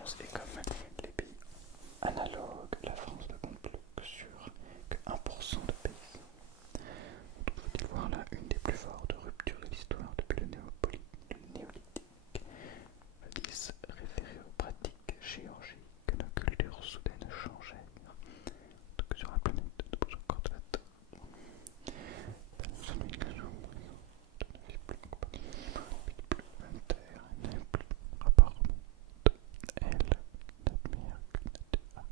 France et comme les pays analogues, la France ne compte plus que 1% de paysans. Donc faut-il voir là une des plus fortes ruptures de l'histoire depuis le néolithique. Jadis référé aux pratiques géorgiques que nos cultures soudaines changèrent. Donc sur la planète de plus encore de la Terre. Dans une illusion ne vit plus compagnie, plus une terre, n'est plus rapport. Elle n'admire qu'une terre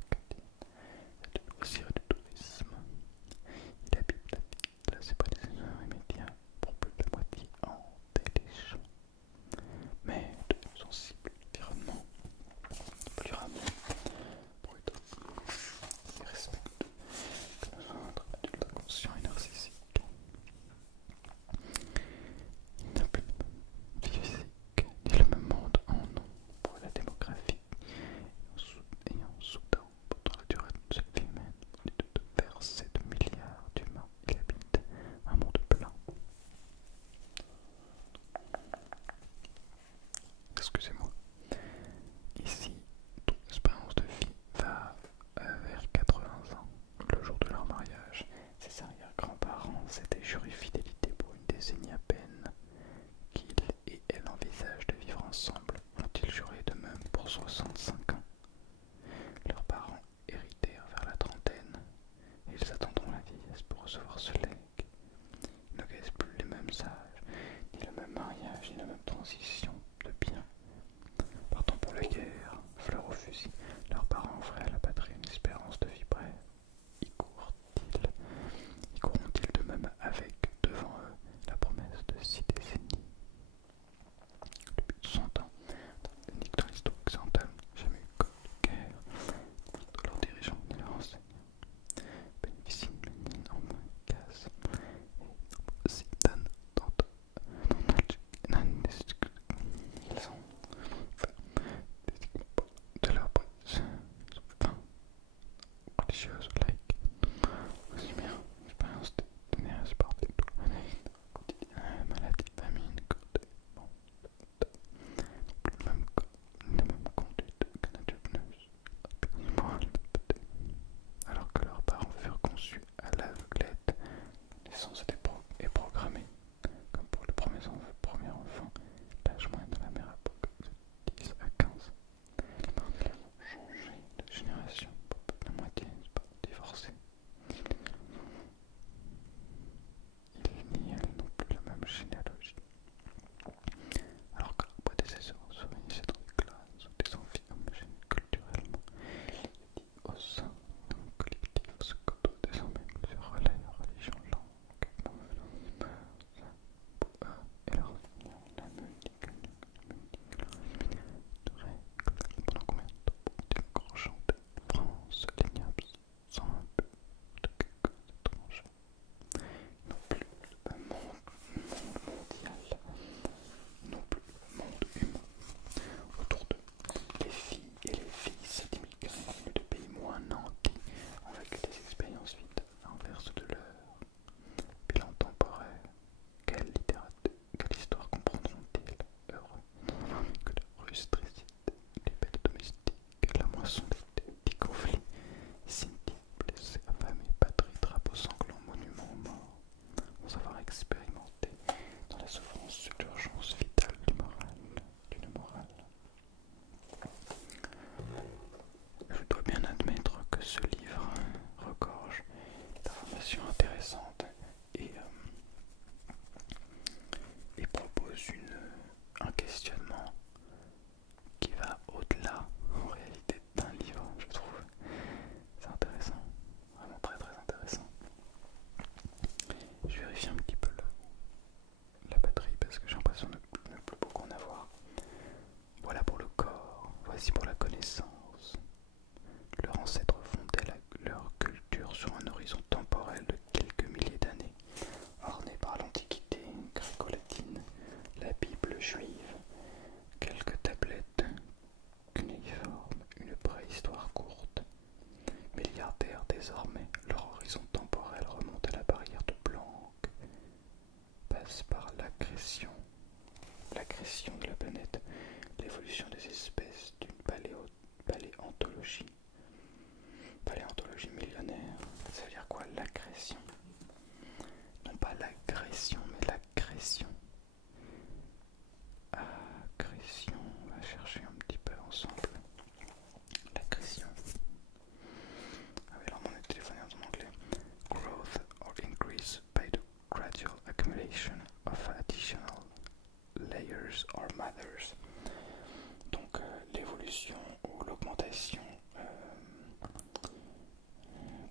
l'augmentation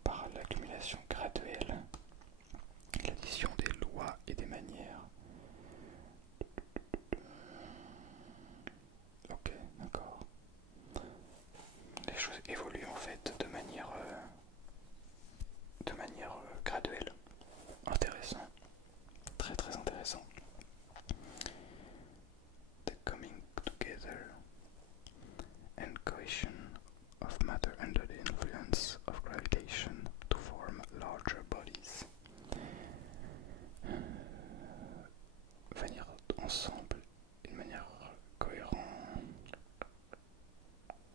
par l'accumulation graduelle, l'addition des lois et des manières. Ok, d'accord. Les choses évoluent en fait de manière graduelle. Intéressant, très très intéressant. The coming together and cohesion of matter under the influence of gravitation to form larger bodies. Venir ensemble d'une manière cohérente.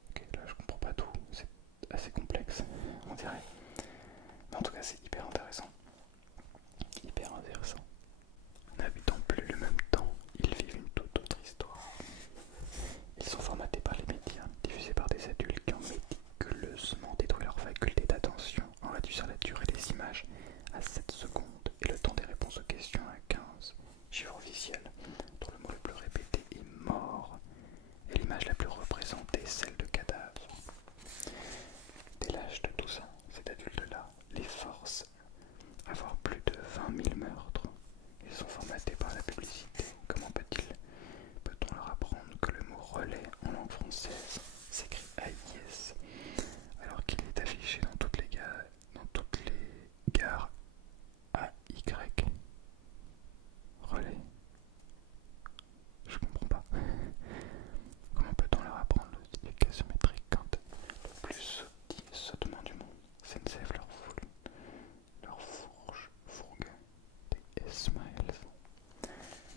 Ok, là je comprends pas tout, c'est assez complexe, on dirait. Mais en tout cas, c'est hyper intéressant. Hyper intéressant. N'habitant plus le même temps, ils vivent une toute autre histoire. Ils sont formatés par les médias, diffusés par des adultes qui ont méticuleusement détruit leur faculté d'attention en réduisant la durée des images à 7 secondes et le temps des réponses aux questions à 15, chiffre officiel, dont le mot le plus répété est mort, et l'image la plus représentée, celle de cadavre. Dès l'âge de 12 ans, cet adulte-là les force à voir plus de 20 000 meurtres. Ils sont formatés par la publicité. Comment peut-on leur apprendre que le mot relais en langue française s'écrit AIS alors qu'il est affiché dans toutes les gares AY? Relais. Je comprends pas. Comment peut-on leur apprendre le signification métrique quand le plus sautement du monde SNCF leur fourgue des S-Miles?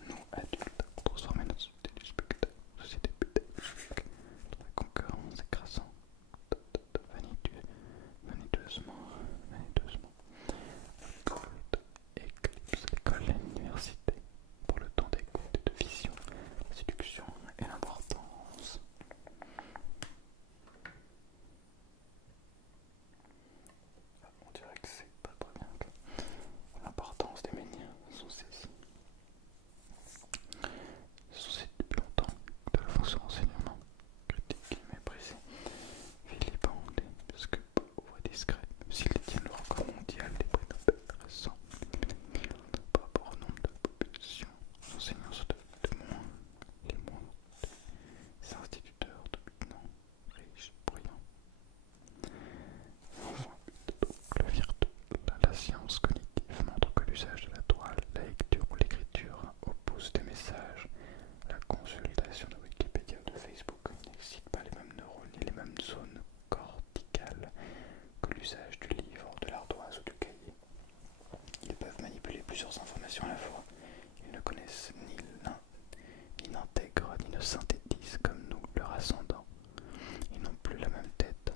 Nous, adultes, pour transformer notre société du spectacle, société pédagogique, dans la concurrence écrasante, vaniteusement, éclipse l'école et l'université, pour le temps d'écoute et de vision, la séduction et l'importance. On dirait que c'est pas très bien. L'importance des médias sont saisies. Depuis longtemps de la fonction renseignement, critiquée, méprisée, vilipendée, parce que pauvre et discret, même s'ils détiennent le record mondial des prix Nobel récents, par rapport au nombre de populations, les enseignants sont de moins les moins des instituteurs dominants, riches, brillants. Enfin, donc la science cognitive montre que l'usage de la toile, la lecture ou l'écriture oppose des messages. La consultation de Wikipédia ou de Facebook n'excite pas les mêmes neurones ni les mêmes zones corticales que l'usage du livre, de l'ardoise ou du cahier. Ils peuvent manipuler plusieurs informations à la fois. Ils ne connaissent ni n'intègrent ni ne synthétisent comme nous leur ascendant. Ils n'ont plus la même tête.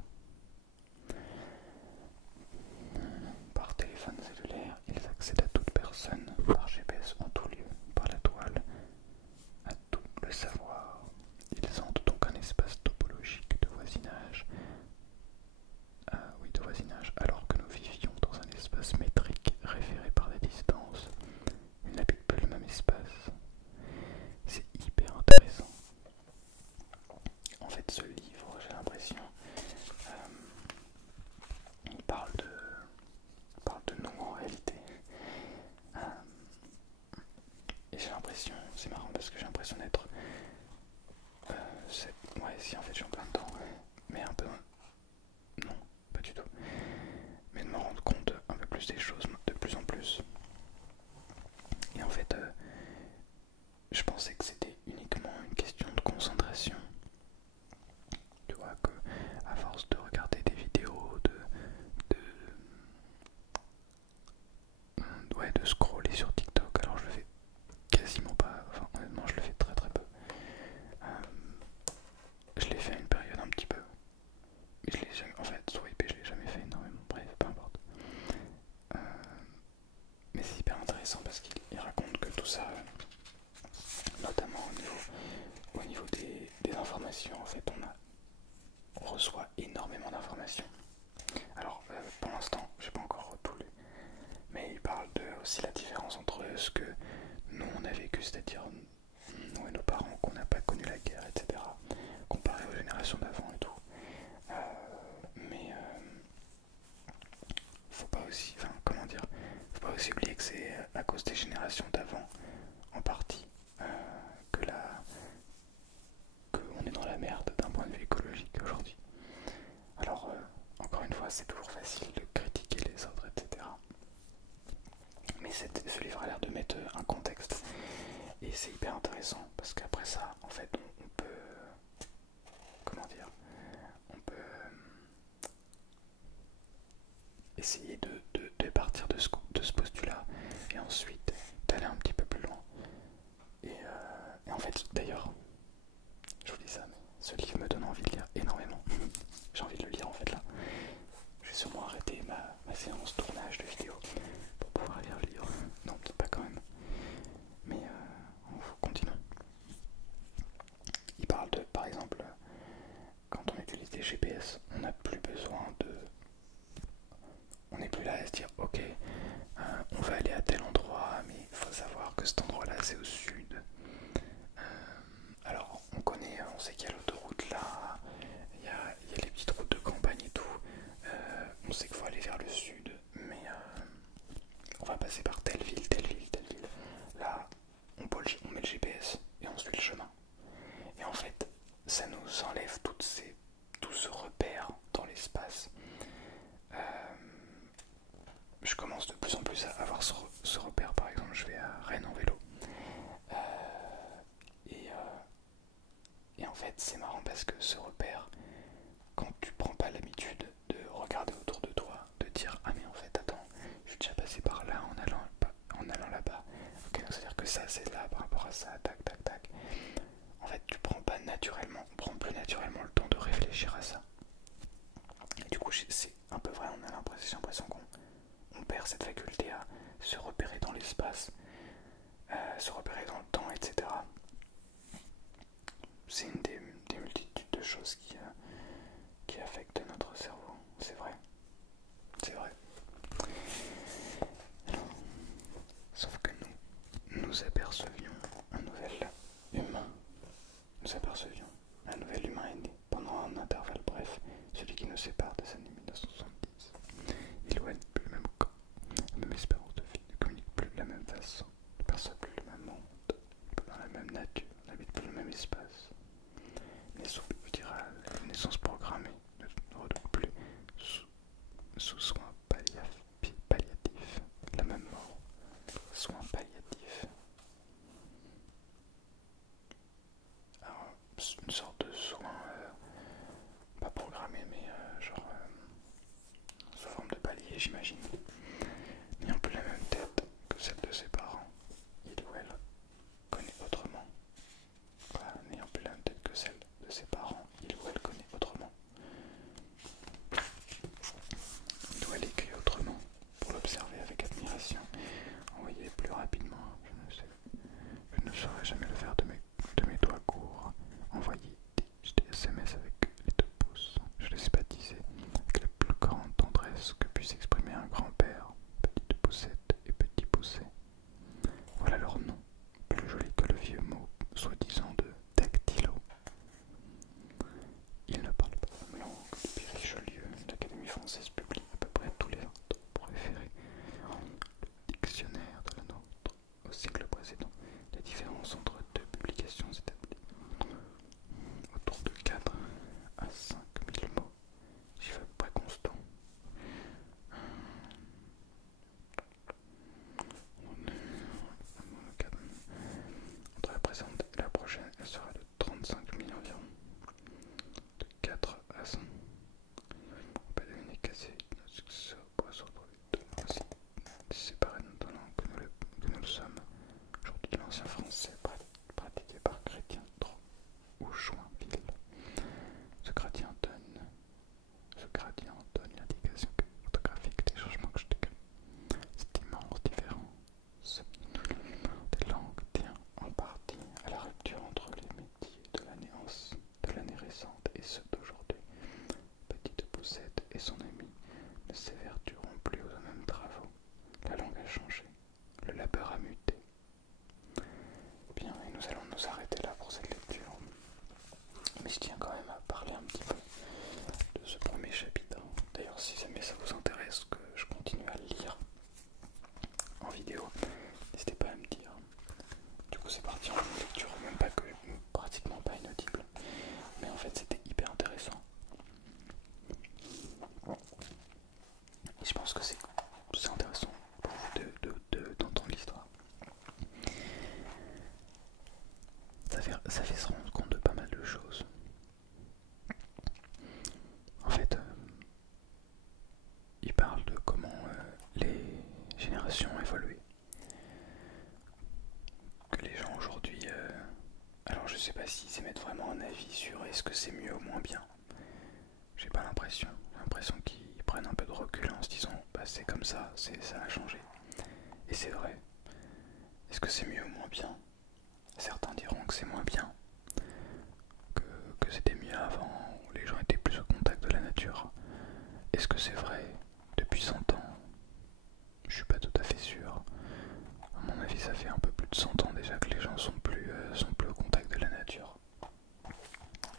Par téléphone cellulaire, ils accèdent à toute personne, par GPS en tout lieu, par la toile, à tout le savoir. Ils entrent donc un espace topologique de voisinage. Alors que nous vivions dans un espace métrique référé par la distance. Ils n'habitent plus le même espace. C'est hyper intéressant. En fait, ce livre, j'ai l'impression, il parle de nous en réalité. Et j'ai l'impression, c'est marrant parce que j'ai l'impression d'être... ouais, si en fait je suis en plein dedans, mais un peu... Non, pas du tout. Mais de me rendre compte un peu plus des choses, de plus en plus. Et en fait, je pensais que c'était uniquement une question de concentration. Tu vois que à force de regarder des vidéos, de scroller sur TikTok, alors je le fais quasiment pas, enfin honnêtement je le fais très très peu. Je l'ai fait à une période un petit peu, mais je l'ai jamais, en fait swiper je l'ai jamais fait énormément, bref, peu importe. Mais c'est hyper intéressant parce qu'il raconte que tout ça, notamment au niveau des informations, en fait on reçoit énormément d'informations. Alors pour l'instant j'ai pas encore tout lu, mais il parle de aussi la différence entre ce que nous on a vécu, c'est-à-dire nous et nos parents qu'on n'a pas connu la guerre, etc., comparé aux générations d'avant et tout. merde d'un point de vue écologique aujourd'hui. Alors, encore une fois, c'est toujours facile de critiquer les autres, etc. Mais ce livre a l'air de mettre un contexte. Et c'est hyper intéressant parce qu'après ça, en fait, on peut. Comment dire? On peut essayer de partir de ce postulat et ensuite d'aller un petit peu plus loin. Et en fait, d'ailleurs, je vous dis ça, mais ce livre me donne envie de lire énormément. J'ai envie de le lire en fait là. Je vais sûrement arrêter ma séance tournage de vidéo pour pouvoir lire le livre. Non, peut-être pas quand même. Mais on continue. Il parle de, par exemple, quand on utilise des GPS, on n'a plus besoin de... On n'est plus là à se dire, ok, on va aller à tel endroit, mais il faut savoir que cet endroit-là c'est au sud. Alors, on sait qu'il y a l'autoroute là, il y a les petites routes de campagne et tout. On sait qu'il faut aller vers le sud, mais on va passer par telle ville, telle ville, telle ville. Là, on met le GPS et on suit le chemin. Et en fait, ça nous enlève tout ce repère dans l'espace. Je commence de plus en plus à avoir ce repère. Par exemple, je vais à Rennes en vélo. Et en fait, c'est marrant parce que ce repère, quand tu prends pas l'habitude de regarder autour de toi, de dire ah mais en fait attends, je suis déjà passé par là en allant là-bas. Ok, donc c'est-à-dire que ça c'est là par rapport à ça, tac tac tac. En fait, tu prends pas naturellement, on prend plus naturellement le temps de réfléchir à ça. Et du coup, c'est un peu vrai, on a l'impression qu'on perd cette faculté à se repérer dans l'espace, se repérer dans le temps, etc. C'est une des multitudes de choses qui affectent notre cerveau, c'est vrai. C'est vrai. Sauf que nous apercevions un nouvel humain. Nous apercevions un nouvel humain est né pendant un intervalle bref, celui qui nous sépare des années 1970. Il loigne plus le même corps, la même espérance de vie, ne communique plus de la même façon, ne perçoit plus le même monde, plus dans la même nature, n'habite plus le même espace. Une naissance programmée, ne redoute plus sous soins palliatifs, la même mort, soins palliatifs. Alors, une sorte de soin, pas programmé, mais genre sous forme de palier, j'imagine. N'ayant plus la même tête que celle de ses parents, il ou elle connaît autrement. Voilà, n'ayant plus la même tête que celle de ses parents, il ou elle connaît autrement. Il ou elle écrit autrement, pour l'observer avec admiration, envoyer plus rapidement, je ne saurais jamais le faire de mes doigts courts, envoyer des SMS avec les 2 pouces, je les baptisais avec la plus grande tendresse que puisse exprimer un grand-père, petite poussette et petit pousset. Voilà leur nom, plus joli que le vieux mot, soi-disant de dactylo. Ils ne parlent pas la même langue depuis Richelieu. L'Académie française publie à peu près tous les 20 ans préférés. Le dictionnaire de la nôtre au siècle précédent. La différence entre 2 publications s'établit autour de 4 à 5 000 mots, chiffre à peu près constant. Entre la présente et la prochaine, elle sera de 35 000 environ. De 4 à 5. On peut deviner qu'assez notre successeur pourrait se retrouver aussi séparé de notre langue que nous le sommes. Aujourd'hui, l'ancien français pratiqué par Chrétien Tron ou Joinville. Ce gradient donne l'indication orthographique des changements que je décale. Cette immense différence des langues tient en partie à la rupture entre les métiers de l'année récente et ceux d'aujourd'hui. Petite Poussette et son ami ne s'évertueront plus aux mêmes travaux. La langue a changé, le labeur a muté. Bien, et nous allons nous arrêter là pour cette lecture. Mais je tiens quand même à parler un petit peu de ce premier chapitre. D'ailleurs, si jamais ça vous intéresse que je continue à le lire en vidéo, n'hésitez pas à me dire. Du coup, c'est parti en lecture, même pas que pratiquement pas inaudible. Mais en s'ils émettent vraiment un avis sur est-ce que c'est mieux ou moins bien. J'ai pas l'impression. J'ai l'impression qu'ils prennent un peu de recul en se disant bah c'est comme ça, ça a changé. Et c'est vrai. Est-ce que c'est mieux ou moins bien? Certains diront que c'est moins bien, que c'était mieux avant, où les gens étaient plus au contact de la nature. Est-ce que c'est vrai? Depuis 100 ans, je suis pas tout à fait sûr. À mon avis, ça fait un peu plus de 100 ans déjà que les gens sont plus au contact de la nature.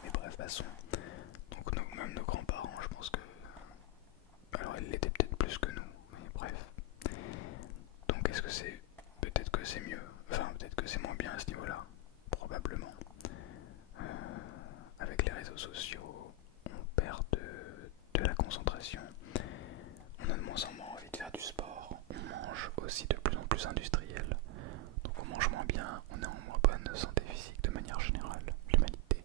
Mais bref, passons. Donc même nos grands-parents, je pense que... Alors ils l'étaient peut-être plus que nous, mais bref. Donc est-ce que c'est... Peut-être que c'est mieux, enfin peut-être que c'est moins bien à ce niveau-là. Probablement. Avec les réseaux sociaux, on perd de la concentration. On a de moins en moins envie de faire du sport. On mange aussi de plus en plus industriel. Donc on mange moins bien, on est en moins bonne santé physique de manière générale, l'humanité.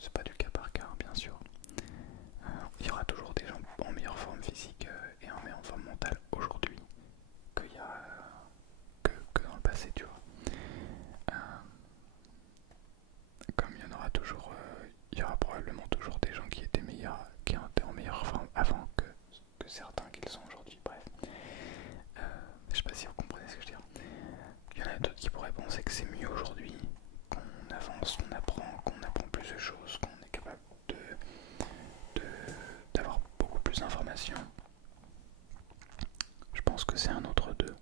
C'est pas du cas par cas, bien sûr. Il y aura toujours des gens en meilleure forme physique et en meilleure forme mentale aujourd'hui que dans le passé, tu vois. Comme il y en aura toujours, il y aura probablement toujours des gens qui étaient meilleurs, qui étaient en meilleure forme avant que certains qu'ils sont aujourd'hui. Bref, je sais pas si vous comprenez ce que je veux dire. Il y en a d'autres qui pourraient penser que c'est mieux aujourd'hui, qu'on avance, qu'on apprend plus de choses, qu'on est capable d'avoir beaucoup plus d'informations. Je pense que c'est un autre deux.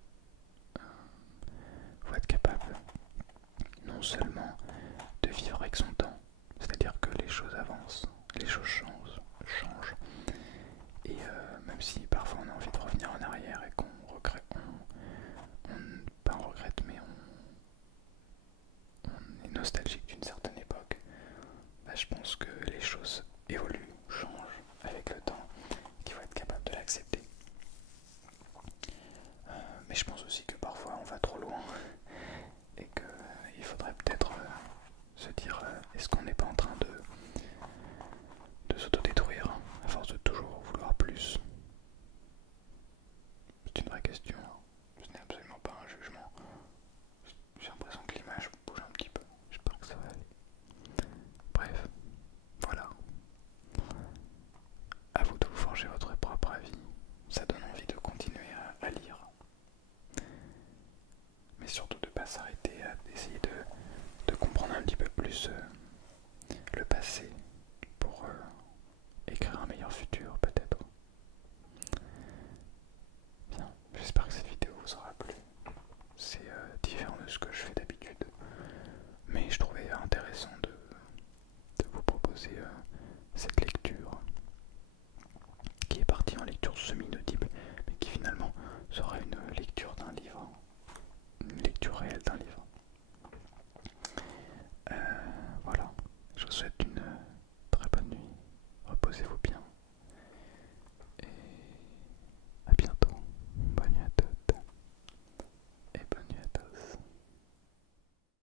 Faut être capable non seulement de vivre avec son temps, c'est-à-dire que les choses avancent, les choses changent, et même si parfois on a envie de revenir en arrière et qu'on regrette, pas on regrette, mais on est nostalgique d'une certaine époque, bah, je pense que les choses évoluent, changent avec le temps, qu'il faut être capable de l'accepter. Mais je pense aussi que parfois on va trop loin et qu'il faudrait peut-être se dire est-ce qu'on n'est pas en train de s'autodétruire à force de toujours vouloir plus. C'est une vraie question, ce n'est absolument pas un jugement. J'ai l'impression que l'image bouge un petit peu, j'espère que ça va aller. Bref, voilà. À vous de vous forger votre propre avis, ça donne envie de continuer à lire. Mais surtout de ne pas s'arrêter à essayer de comprendre un petit peu plus le passé